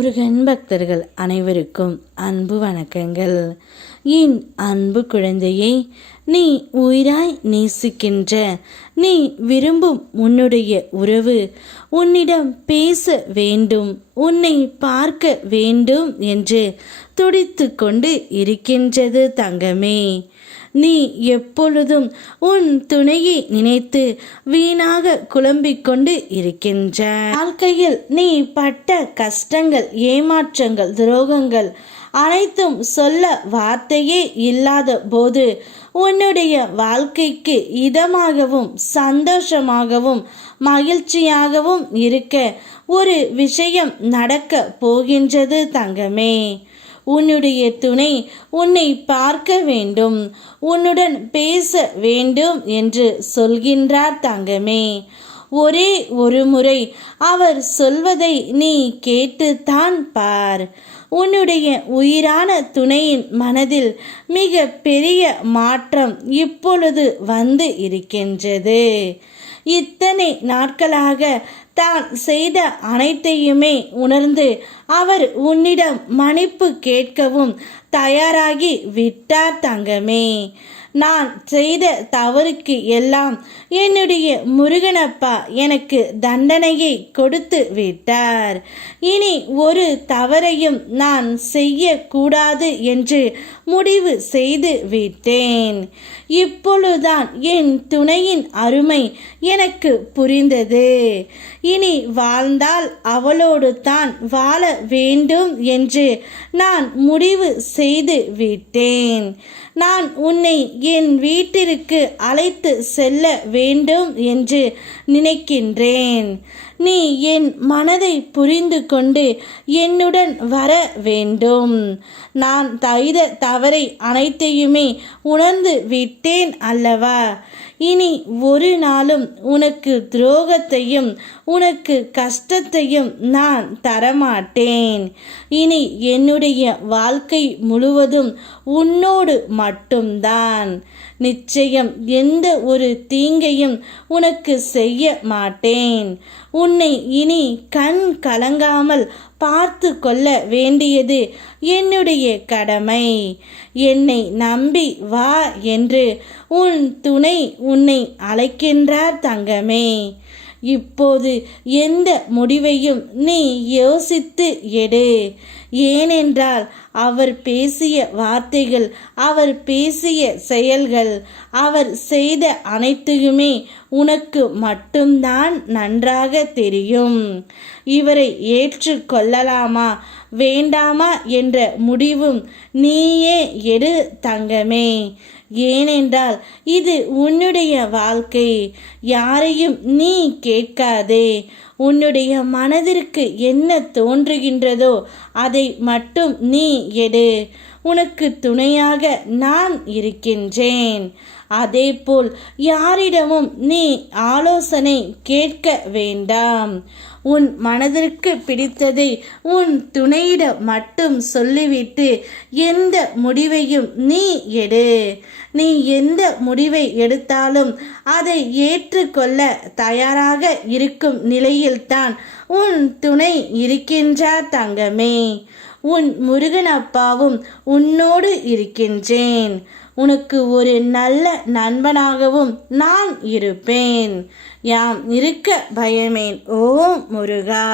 முருகன் பக்தர்கள் அனைவருக்கும் அன்பு வணக்கங்கள். என் அன்பு குழந்தையை, நீ உயிராய் நேசிக்கின்ற, நீ விரும்பும் உன்னுடைய உறவு உன்னிடம் பேச வேண்டும், உன்னை பார்க்க வேண்டும் என்று துடித்து கொண்டு இருக்கின்றது தங்கமே. நீ எப்பொழுதும் உன் துணையை நினைத்து வீணாக குழம்பிக் கொண்டு இருக்கின்ற வாழ்க்கையில் நீ பட்ட கஷ்டங்கள், ஏமாற்றங்கள், துரோகங்கள் அனைத்தும் சொல்ல வார்த்தையே இல்லாத போது உன்னுடைய வாழ்க்கைக்கு இதமாகவும் சந்தோஷமாகவும் மகிழ்ச்சியாகவும் இருக்க ஒரு விஷயம் நடக்க போகின்றது தங்கமே. உன்னுடைய துணை உன்னை பார்க்க வேண்டும், உன்னுடன் பேச வேண்டும் என்று சொல்கின்றார் தங்கமே. ஒரே ஒரு முறை அவர் சொல்வதை நீ கேட்டுத்தான் பார். உன்னுடைய உயிரான துணையின் மனதில் மிக பெரிய மாற்றம் இப்பொழுது வந்து இருக்கின்றது. இத்தனை நாட்களாக தான் செய்த அனைத்தையுமே உணர்ந்து அவர் உன்னிடம் மன்னிப்பு கேட்கவும் தயாராகி விட்டார் தங்கமே. நான் செய்த தவறுக்கு எல்லாம் என்னுடைய முருகனப்பா எனக்கு தண்டனையை கொடுத்து விட்டார். இனி ஒரு தவறையும் நான் செய்யக்கூடாது என்று முடிவு செய்து விட்டேன். இப்பொழுதுதான் என் துணையின் அருமை எனக்கு புரிந்தது. இனி வாழ்ந்தால் அவளோடு தான் வாழ வேண்டும் என்று நான் முடிவு செய்து விட்டேன். நான் உன்னை என் வீட்டிற்கு அழைத்து செல்ல வேண்டும் என்று நினைக்கின்றேன். நீ என் மனதை புரிந்து கொண்டு என்னுடன் வர வேண்டும். நான் செய்த தவறை அனைத்தையுமே உணர்ந்து விட்டேன் அல்லவா? இனி ஒரு நாளும் உனக்கு துரோகத்தையும் உனக்கு கஷ்டத்தையும் நான் தரமாட்டேன். இனி என்னுடைய வாழ்க்கை முழுவதும் உன்னோடு மட்டும்தான். நிச்சயம் எந்த ஒரு தீங்கையும் உனக்கு செய்ய மாட்டேன். உன்னை இனி கண் கலங்காமல் பார்த்து கொள்ள வேண்டியது என்னுடைய கடமை. என்னை நம்பி வா என்று உன் துணை உன்னை அழைக்கின்றார் தங்கமே. இப்போது எந்த முடிவையும் நீ யோசித்து எடு. ஏனென்றால் அவர் பேசிய வார்த்தைகள், அவர் பேசிய செயல்கள், அவர் செய்த அனைத்தையுமே உனக்கு மட்டும்தான் நன்றாக தெரியும். இவரை ஏற்றுக்கொள்ளலாமா வேண்டாமா என்ற முடிவும் நீயே எடு தங்கமே. ஏனென்றால் இது உன்னுடைய வாழ்க்கை. யாரையும் நீ கேட்காதே. உன்னுடைய மனதிற்கு என்ன தோன்றுகின்றதோ அதை மட்டும் நீ எடு. உனக்கு துணையாக நான் இருக்கின்றேன். அதேபோல் யாரிடமும் நீ ஆலோசனை கேட்க வேண்டாம். உன் மனதிற்கு பிடித்ததை உன் துணையிடம் மட்டும் சொல்லிவிட்டு எந்த முடிவையும் நீ எடு. நீ எந்த முடிவை எடுத்தாலும் அதை ஏற்றுக்கொள்ள தயாராக இருக்கும் நிலையில்தான் உன் துணை இருக்கின்றார் தங்கமே. உன் முருகனப்பாவும் உன்னோடு இருக்கின்றேன். உனக்கு ஒரு நல்ல நண்பனாகவும் நான் இருப்பேன். யாம் இருக்க பயமேன். ஓம் முருகா.